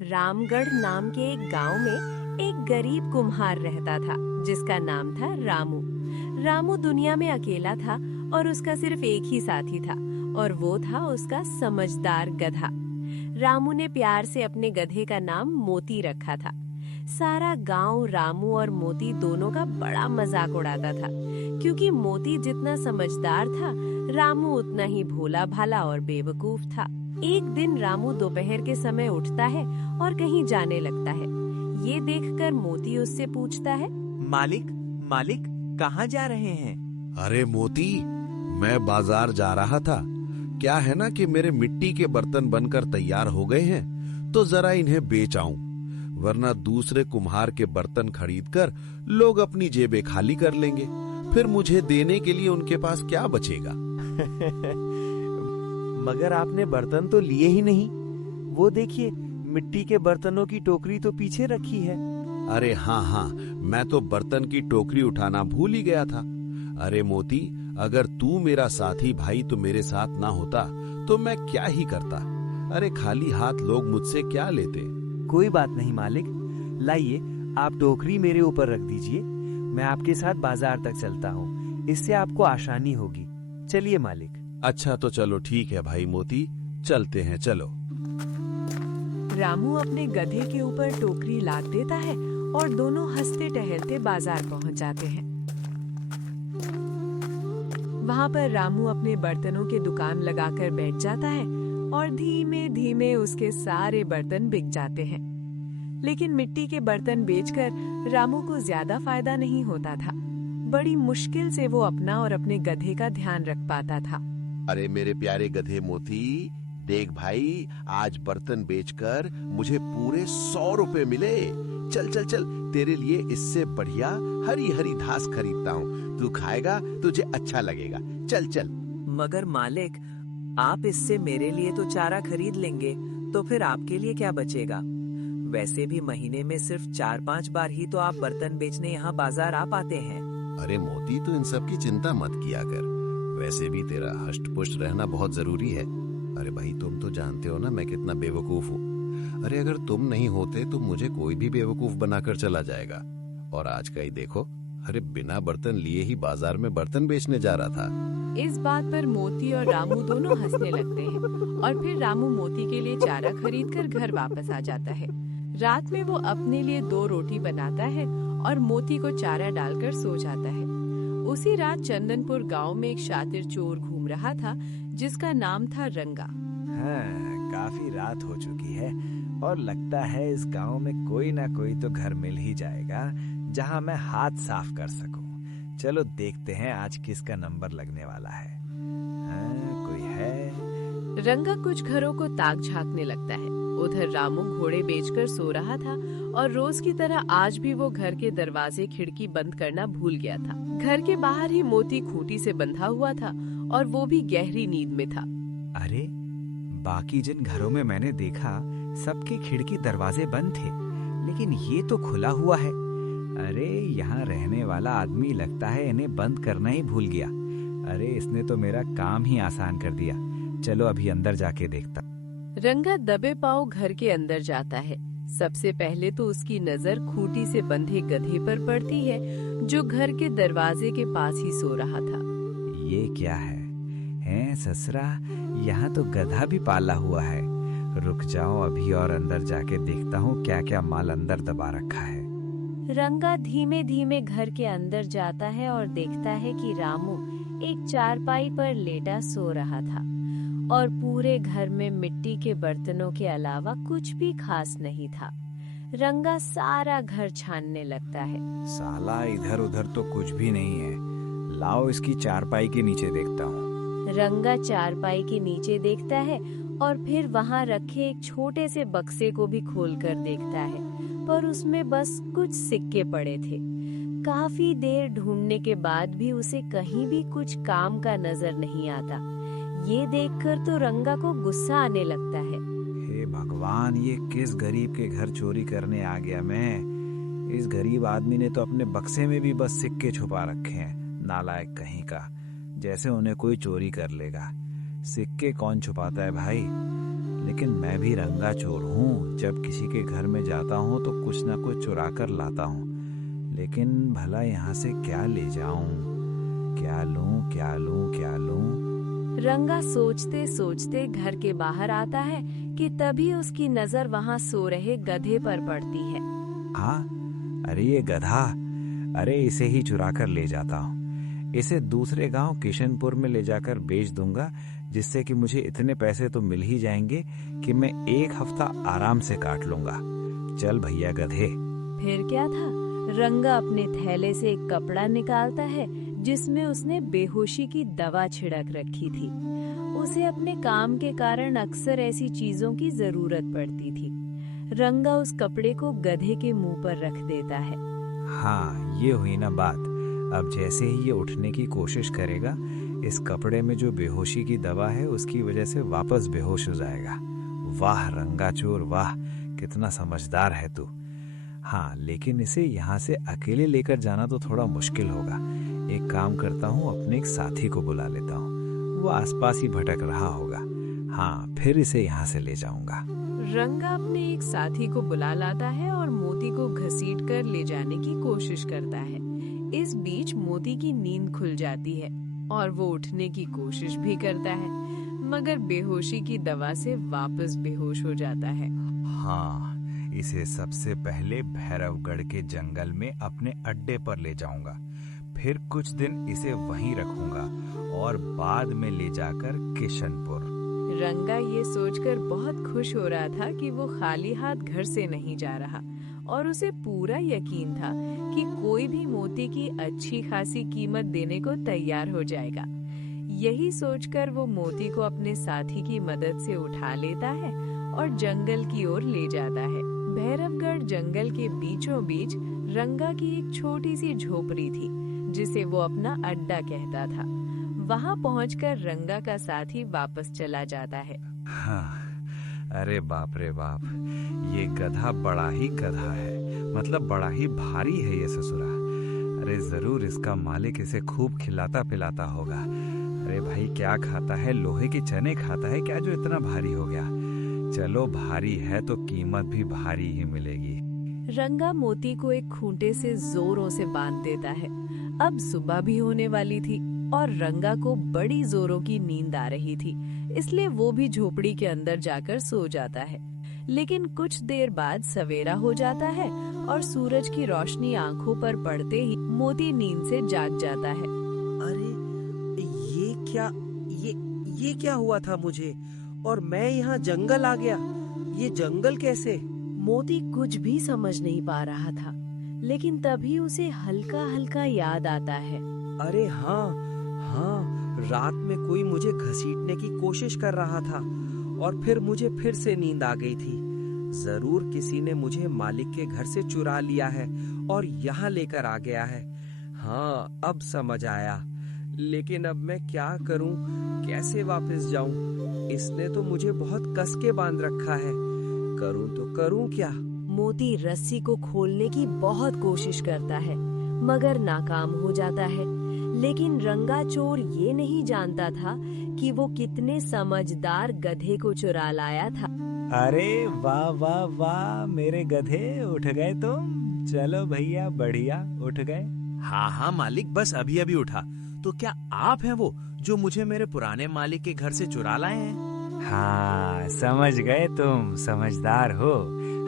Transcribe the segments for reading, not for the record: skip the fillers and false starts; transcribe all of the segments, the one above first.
रामगढ़ नाम के एक गांव में एक गरीब कुम्हार रहता था जिसका नाम था रामू। रामू दुनिया में अकेला था और उसका सिर्फ एक ही साथी था और वो था उसका समझदार गधा। रामू ने प्यार से अपने गधे का नाम मोती रखा था। सारा गांव रामू और मोती दोनों का बड़ा मजाक उड़ाता था क्योंकि मोती जितना समझदार था, रामू उतना ही भोला भाला और बेवकूफ था। एक दिन रामू दोपहर के समय उठता है और कहीं जाने लगता है। ये देखकर मोती उससे पूछता है, मालिक मालिक कहाँ जा रहे हैं? अरे मोती, मैं बाजार जा रहा था। क्या है ना कि मेरे मिट्टी के बर्तन बनकर तैयार हो गए हैं, तो जरा इन्हें बेच आऊं, वरना दूसरे कुम्हार के बर्तन खरीदकर लोग अपनी जेबें खाली कर लेंगे। फिर मुझे देने के लिए उनके पास क्या बचेगा? मगर आपने बर्तन तो लिए ही नहीं। वो देखिए, मिट्टी के बर्तनों की टोकरी तो पीछे रखी है। अरे हाँ, मैं तो बर्तन की टोकरी उठाना भूल ही गया था। अरे मोती, अगर तू मेरा साथी भाई तो मेरे साथ ना होता तो मैं क्या ही करता। अरे खाली हाथ लोग मुझसे क्या लेते। कोई बात नहीं मालिक, लाइए आप टोकरी मेरे ऊपर रख दीजिए। मैं आपके साथ बाजार तक चलता हूँ, इससे आपको आसानी होगी। चलिए मालिक। अच्छा तो चलो ठीक है भाई मोती, चलते हैं, चलो। रामू अपने गधे के ऊपर टोकरी लाद देता है और दोनों हंसते टहलते बाजार पहुंच जाते हैं। वहां पर रामू अपने बर्तनों की दुकान लगाकर बैठ जाता है और धीमे धीमे उसके सारे बर्तन बिक जाते हैं। लेकिन मिट्टी के बर्तन बेचकर रामू को ज्यादा फायदा नहीं होता था। बड़ी मुश्किल से वो अपना और अपने गधे का ध्यान रख पाता था। अरे मेरे प्यारे गधे मोती, देख भाई, आज बर्तन बेचकर मुझे पूरे 100 रुपए मिले। चल चल चल, तेरे लिए इससे बढ़िया हरी हरी घास खरीदता हूँ। तू खाएगा, तुझे अच्छा लगेगा। चल चल। मगर मालिक, आप इससे मेरे लिए तो चारा खरीद लेंगे, तो फिर आपके लिए क्या बचेगा? वैसे भी महीने में सिर्फ 4-5 बार ही तो आप बर्तन बेचने यहाँ बाजार आ पाते हैं। अरे मोती, तू इन सब की चिंता मत किया कर। वैसे भी तेरा हष्ट पुष्ट रहना बहुत जरूरी है। अरे भाई, तुम तो जानते हो ना मैं कितना बेवकूफ हूँ। अरे अगर तुम नहीं होते तो मुझे कोई भी बेवकूफ बनाकर चला जाएगा। और आज का ही देखो, अरे बिना बर्तन लिए ही बाजार में बर्तन बेचने जा रहा था। इस बात पर मोती और रामू दोनों हंसने लगते हैं और फिर रामू मोती के लिए चारा खरीदकर घर वापस आ जाता है। रात में वो अपने लिए 2 रोटी बनाता है और मोती को चारा डालकर सो जाता है। उसी रात चंदनपुर गांव में एक शातिर चोर घूम रहा था जिसका नाम था रंगा। हाँ, काफी रात हो चुकी है और लगता है इस गांव में कोई ना कोई तो घर मिल ही जाएगा जहां मैं हाथ साफ कर सकूं। चलो देखते हैं आज किसका नंबर लगने वाला है। हाँ, कोई है? रंगा कुछ घरों को ताक झांकने लगता है। उधर रामू घोड़े बेचकर सो रहा था और रोज की तरह आज भी वो घर के दरवाजे खिड़की बंद करना भूल गया था। घर के बाहर ही मोती खूंटी से बंधा हुआ था और वो भी गहरी नींद में था। अरे, बाकी जिन घरों में मैंने देखा सबके खिड़की दरवाजे बंद थे, लेकिन ये तो खुला हुआ है। अरे, यहाँ रहने वाला आदमी लगता है इन्हें बंद करना ही भूल गया। अरे, इसने तो मेरा काम ही आसान कर दिया। चलो अभी अंदर जाके देखता। रंगा दबे पांव घर के अंदर जाता है। सबसे पहले तो उसकी नजर खूंटी से बंधे गधे पर पड़ती है जो घर के दरवाजे के पास ही सो रहा था। ये क्या है? हैं ससुरा, यहाँ तो गधा भी पाला हुआ है। रुक जाओ, अभी और अंदर जाके देखता हूँ क्या क्या माल अंदर दबा रखा है। रंगा धीमे धीमे घर के अंदर जाता है और देखता है कि रामू एक चारपाई पर लेटा सो रहा था और पूरे घर में मिट्टी के बर्तनों के अलावा कुछ भी खास नहीं था। रंगा सारा घर छानने लगता है। साला, इधर उधर तो कुछ भी नहीं है। लाओ इसकी चारपाई के नीचे देखता हूँ। रंगा चारपाई के नीचे देखता है और फिर वहां रखे एक छोटे से बक्से को भी खोलकर देखता है, पर उसमें बस कुछ सिक्के पड़े थे। काफी देर ढूंढने के बाद भी उसे कहीं भी कुछ काम का नजर नहीं आता। ये देखकर तो रंगा को गुस्सा आने लगता है। हे भगवान, ये किस गरीब के घर चोरी करने आ गया मैं। इस गरीब आदमी ने तो अपने बक्से में भी बस सिक्के छुपा रखे हैं। नालायक कहीं का, जैसे उन्हें कोई चोरी कर लेगा। सिक्के कौन छुपाता है भाई? लेकिन मैं भी रंगा चोर हूँ। जब किसी के घर में जाता हूँ तो कुछ ना कुछ चुरा कर लाता हूँ। लेकिन भला यहाँ से क्या ले जाऊँ? क्या लूँ, क्या लूँ, क्या लूँ? रंगा सोचते सोचते घर के बाहर आता है कि तभी उसकी नजर वहाँ सो रहे गधे पर पड़ती है। हाँ, अरे ये गधा, अरे इसे ही चुरा कर ले जाता हूँ। इसे दूसरे गांव किशनपुर में ले जाकर बेच दूंगा, जिससे कि मुझे इतने पैसे तो मिल ही जाएंगे कि मैं 1 हफ्ता आराम से काट लूंगा। चल भैया गधे। फिर क्या था, रंगा अपने थैले से एक कपड़ा निकालता है जिसमें उसने बेहोशी की दवा छिड़क रखी थी। उसे अपने काम के कारण अक्सर ऐसी चीजों की जरूरत पड़ती थी। रंगा उस कपड़े को गधे के मुंह पर रख देता है। हाँ, ये हुई ना बात। अब जैसे ही ये उठने की कोशिश करेगा, इस कपड़े में जो बेहोशी की दवा है उसकी वजह से वापस बेहोश हो जाएगा। वाह रंगा चोर वाह, कितना समझदार है तू। हाँ, लेकिन इसे यहाँ से अकेले लेकर जाना तो थोड़ा मुश्किल होगा। एक काम करता हूँ, अपने एक साथी को बुला लेता हूँ। वो आसपास ही भटक रहा होगा। हाँ, फिर इसे यहाँ से ले जाऊंगा। रंगा अपने एक साथी को बुला लाता है और मोती को घसीट कर ले जाने की कोशिश करता है। इस बीच मोती की नींद खुल जाती है और वो उठने की कोशिश भी करता है, मगर बेहोशी की दवा से वापस बेहोश हो जाता है। हाँ, इसे सबसे पहले भैरवगढ़ के जंगल में अपने अड्डे पर ले जाऊंगा। फिर कुछ दिन इसे वहीं रखूंगा और बाद में ले जाकर किशनपुर। रंगा ये सोचकर बहुत खुश हो रहा था कि वो खाली हाथ घर से नहीं जा रहा और उसे पूरा यकीन था कि कोई भी मोती की अच्छी खासी कीमत देने को तैयार हो जाएगा। यही सोचकर वो मोती को अपने साथी की मदद से उठा लेता है और जंगल की ओर ले जाता है। भैरवगढ़ जंगल के बीचों बीच रंगा की एक छोटी सी झोपड़ी थी, जिसे वो अपना अड्डा कहता था। वहाँ पहुंचकर रंगा का साथी वापस चला जाता है। हाँ, अरे बाप रे बाप, ये गधा बड़ा ही गधा है। मतलब बड़ा ही भारी है ये ससुरा। अरे जरूर इसका मालिक इसे खूब खिलाता पिलाता होगा। अरे भाई क्या खाता है, लोहे के चने खाता है क्या जो इतना भारी हो गया? चलो भारी है तो कीमत भी भारी ही मिलेगी। रंगा मोती को एक खूंटे से जोरों से बांध देता है। अब सुबह भी होने वाली थी और रंगा को बड़ी जोरों की नींद आ रही थी, इसलिए वो भी झोपड़ी के अंदर जाकर सो जाता है। लेकिन कुछ देर बाद सवेरा हो जाता है और सूरज की रोशनी आंखों पर पड़ते ही मोती नींद से जाग जाता है। अरे ये क्या हुआ था मुझे, और मैं यहाँ जंगल आ गया। ये जंगल कैसे? मोती कुछ भी समझ नहीं पा रहा था, लेकिन तभी उसे हल्का हल्का याद आता है। अरे हाँ, रात में कोई मुझे घसीटने की कोशिश कर रहा था और फिर मुझे फिर से नींद आ गई थी। जरूर किसी ने मुझे मालिक के घर से चुरा लिया है और यहाँ लेकर आ गया है। हाँ, अब समझ आया। लेकिन अब मैं क्या करूं? कैसे वापस जाऊं? इसने तो मुझे बहुत कस के बांध रखा है। करूं तो करूं क्या? मोती रस्सी को खोलने की बहुत कोशिश करता है, मगर नाकाम हो जाता है। लेकिन रंगा चोर ये नहीं जानता था कि वो कितने समझदार गधे को चुरा लाया था। अरे वाह वाह वाह, मेरे गधे उठ गए तुम। चलो भैया बढ़िया, उठ गए। हाँ मालिक, बस अभी अभी उठा। तो क्या आप हैं वो जो मुझे मेरे पुराने मालिक के घर से चुरा लाए हैं? हाँ, समझ गए तुम, समझदार हो।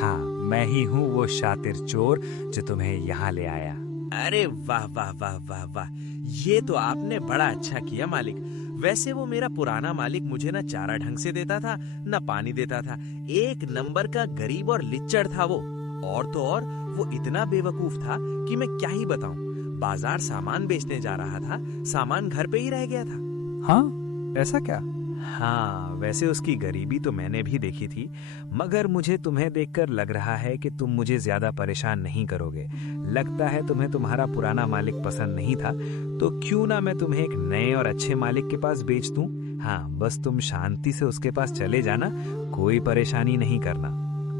हाँ, मैं ही हूँ वो शातिर चोर जो तुम्हें यहाँ ले आया। अरे वाह वाह वाह वाह वाह, ये तो आपने बड़ा अच्छा किया मालिक। वैसे वो मेरा पुराना मालिक मुझे ना चारा ढंग से देता था, ना पानी देता था। एक नंबर का गरीब और लिच्चड़ था वो। और तो और वो इतना बेवकूफ था कि मैं क्या ही बताऊं। बाजार सामान बेचने जा रहा था, सामान घर पे ही रह गया था। हाँ, ऐसा क्या? हाँ, वैसे उसकी गरीबी तो मैंने भी देखी थी, मगर मुझे तुम्हें देखकर लग रहा है कि तुम मुझे ज्यादा परेशान नहीं करोगे। लगता है तुम्हें तुम्हारा पुराना मालिक पसंद नहीं था, तो क्यों ना मैं तुम्हें एक नए और अच्छे मालिक के पास बेच दूं। हाँ, बस तुम शांति से उसके पास चले जाना, कोई परेशानी नहीं करना।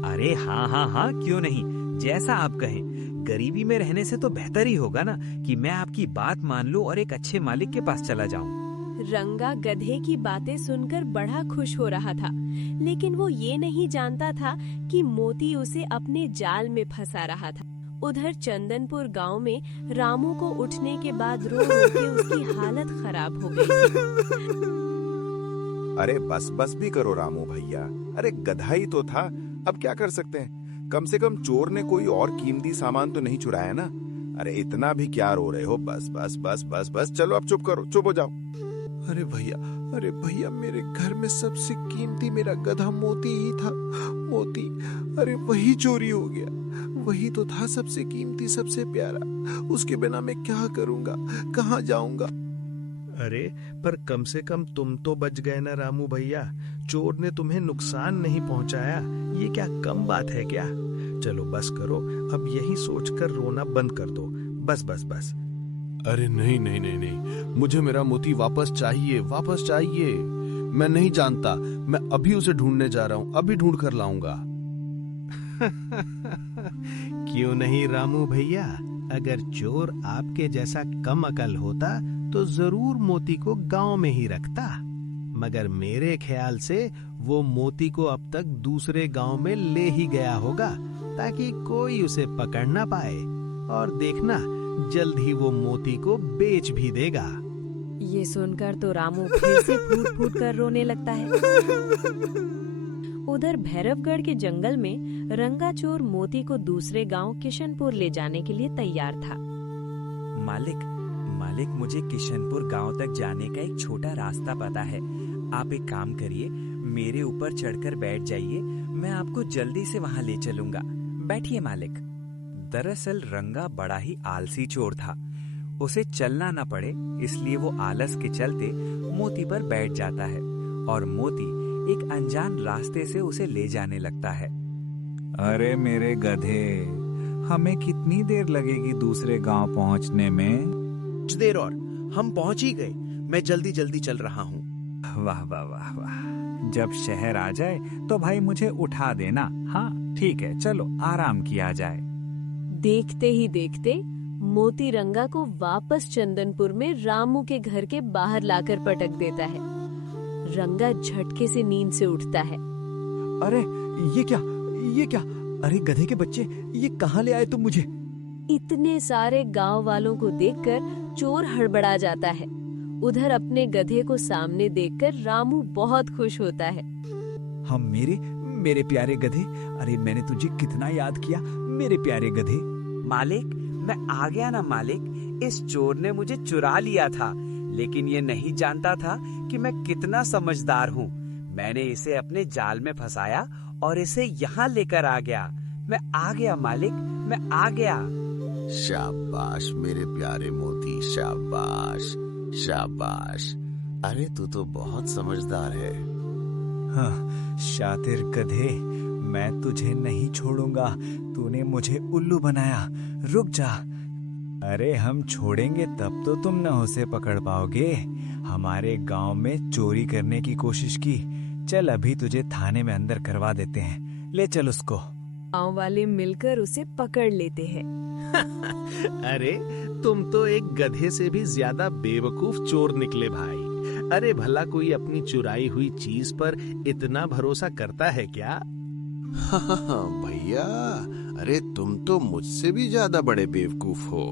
अरे हाँ, क्यों नहीं, जैसा आप कहें। गरीबी में रहने से तो बेहतर ही होगा ना कि मैं आपकी बात मान लूं और एक अच्छे मालिक के पास चला जाऊं। रंगा गधे की बातें सुनकर बड़ा खुश हो रहा था, लेकिन वो ये नहीं जानता था कि मोती उसे अपने जाल में फंसा रहा था। उधर चंदनपुर गांव में रामू को उठने के बाद रो रो के उसकी हालत खराब हो गई थी। अरे बस बस भी करो रामू भैया, अरे गधा ही तो था, अब क्या कर सकते हैं। कम से कम चोर ने कोई और कीमती सामान तो नहीं चुराया ना। अरे इतना भी क्या रो रहे हो, बस बस बस बस बस, चलो अब चुप करो, चुप हो जाओ। अरे भैया मेरे घर में सबसे कीमती मेरा गधा मोती ही था। मोती, अरे वही चोरी हो गया। वही तो था सबसे कीमती, सबसे प्यारा। उसके बिना मैं क्या करूंगा, कहाँ जाऊंगा। अरे पर कम से कम तुम तो बच गए ना रामू भैया, चोर ने तुम्हें नुकसान नहीं पहुंचाया। ये क्या कम बात है क्या? चलो बस करो, अब यही सोचकर रोना बंद कर दो। बस बस बस। अरे नहीं नहीं नहीं नहीं, मुझे मेरा मोती वापस चाहिए, वापस चाहिए। मैं नहीं जानता, मैं अभी उसे ढूंढने जा रहा हूँ, अभी ढूंढ कर लाऊंगा। क्यों नहीं रामू भैया, अगर चोर आपके जैसा कम अकल होता तो जरूर मोती को गांव में ही रखता। मगर मेरे ख्याल से वो मोती को अब तक दूसरे गांव में ले ही गया होगा, ताकि कोई उसे पकड़ ना पाए। और देखना, जल्द ही वो मोती को बेच भी देगा। ये सुनकर तो रामू फिर से फूट फूट कर रोने लगता है। उधर भैरवगढ़ के जंगल में रंगा चोर मोती को दूसरे गांव किशनपुर ले जाने के लिए तैयार था। मालिक, मुझे किशनपुर गांव तक जाने का एक छोटा रास्ता पता है। आप एक काम करिए, मेरे ऊपर चढ़कर बैठ जाइए, मैं आपको जल्दी से वहां ले चलूंगा। बैठिए मालिक। दरअसल रंगा बड़ा ही आलसी चोर था। उसे चलना न पड़े इसलिए वो आलस के चलते मोती पर बैठ जाता है और मोती एक अनजान रास्ते से उसे ले जाने लगता है। अरे मेरे गधे, हमें कितनी देर लगेगी दूसरे गांव पहुंचने में? कुछ देर और, हम पहुंच ही गए। मैं जल्दी जल्दी चल रहा हूँ। वाह वाह वाह वाह, जब शहर आ जाए तो भाई मुझे उठा देना। हाँ ठीक है, चलो आराम किया जाए। देखते ही देखते मोती रंगा को वापस चंदनपुर में रामू के घर के बाहर लाकर पटक देता है। रंगा झटके से नींद से उठता है। अरे ये क्या? अरे गधे के बच्चे, ये कहाँ ले आए तुम मुझे? इतने सारे गांव वालों को देखकर चोर हड़बड़ा जाता है। उधर अपने गधे को सामने देखकर रामू बहुत खुश होता है। हम मेरे प्यारे गधे, अरे मैंने तुझे कितना याद किया मेरे प्यारे गधे। मालिक, मैं आ गया ना मालिक। इस चोर ने मुझे चुरा लिया था, लेकिन ये नहीं जानता था कि मैं कितना समझदार हूँ। मैंने इसे अपने जाल में फंसाया और इसे यहाँ लेकर आ गया। मैं आ गया मालिक, मैं आ गया। शाबाश मेरे प्यारे मोती, शाबाश शाबाश। अरे तू तो बहुत समझदार है। हाँ, शातिर गधे, मैं तुझे नहीं छोड़ूंगा। तूने मुझे उल्लू बनाया, रुक जा। अरे हम छोड़ेंगे तब तो तुम न उसे पकड़ पाओगे। हमारे गांव में चोरी करने की कोशिश की। चल अभी तुझे थाने में अंदर करवा देते हैं, ले चल उसको। गांव वाले मिलकर उसे पकड़ लेते हैं। अरे तुम तो एक गधे से भी ज्यादा बेवकूफ चोर निकले भाई। अरे भला कोई अपनी चुराई हुई चीज पर इतना भरोसा करता है क्या? हाँ भैया, अरे तुम तो मुझसे भी ज्यादा बड़े बेवकूफ हो।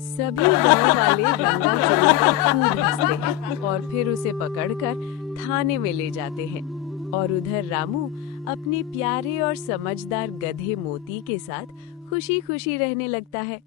सभी गांव वाले रंगा चोर पर खूब हंसते हैं और फिर उसे पकड़कर थाने में ले जाते हैं। और उधर रामू अपने प्यारे और समझदार गधे मोती के साथ खुशी खुशी रहने लगता है।